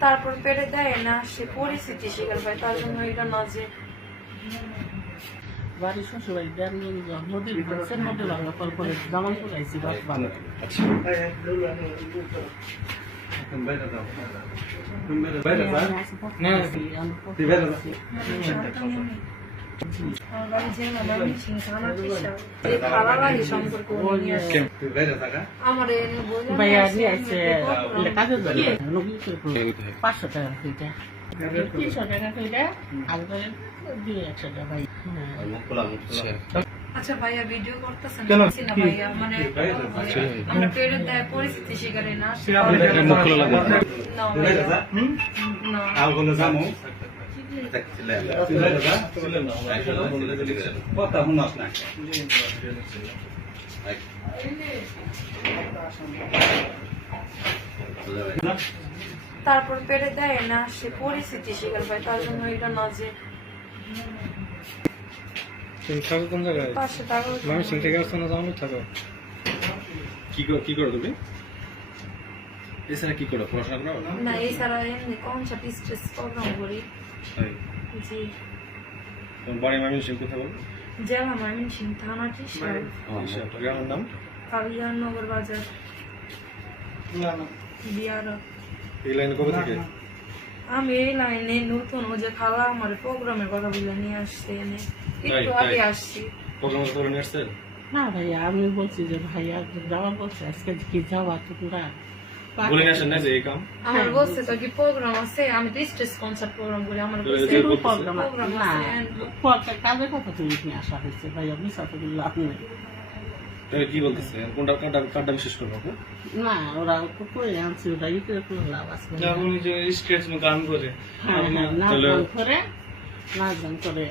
তারপর পেরে দেয় না সে পরিস্থিতি শিকার হয় তার জন্য এটা না যে বাড়ি শ্বশুরবাড়ি দেন নদীর ভাঙছেন নদী ভাঙা পর পরে জামালপুর আইসি বাস ভাঙা আমার বাড়ি যে পাঁচশো টাকা তিনশো টাকা একশো টাকা ভাই। হ্যাঁ। আচ্ছা ভাইয়া ভিডিও করতেছেন না ভাইয়া মানে আমরা পেরে দেয় পরিস্থিতি শিকারে। না না কথা শুনস না তারপর পেরে দেয় না সে পরিস্থিতি শিকার হয় তার জন্য এটা না যে থাকো কোন জায়গায়? পাঁচশো টাকা আমি সিং থেকে আসছো না জানো থাকো। কি করো কি করো তুমি? এছাড়া কি করো? পড়াশোনা করো? না এছাড়া এমনি কনসার্ট স্ট্রেস প্রোগ্রাম করি। জি। তোমার বাড়ি মামি সিং কোথায় বলো? জেলা ময়মনসিং থানা টিসার আচ্ছা, গ্রামের নাম? কালিয়ানগর বাজার। বিয়ার। এই লাইনে কবে থেকে? আমি এই লাইনে নতুন ও যে খালা আমার প্রোগ্রামের কথা বলে নিয়ে আসছে এনে। একটু আগে। আসছি। প্রোগ্রাম করে নিয়ে আসছেন? না ভাইয়া আমি বলছি যে ভাইয়া যাওয়া বলছে আজকে কি যাওয়া তোমরা? বলে নিয়ে আসেন না যে এই কাম। আমার বলছে তো কি প্রোগ্রাম আছে? আমি তো স্টেজ কনসার্ট প্রোগ্রাম করি আমার বলছে যে কোনো বলতেছে। প্রবলেম প্রোগ্রাম না আছে কাজের কথা তুমি নিয়ে আসা হয়েছে ভাইয়া মিশা তো লাভ নেই তাহলে কি বলতেছে? কোনটা কাটা কাটা বিশেষ করব না ওরা করে আনছে ওটা ই কোনো লাভ আছে না। উনি যে স্কেচ গান করে হ্যাঁ হ্যাঁ তাহলে- গান করে নাচ গান করে।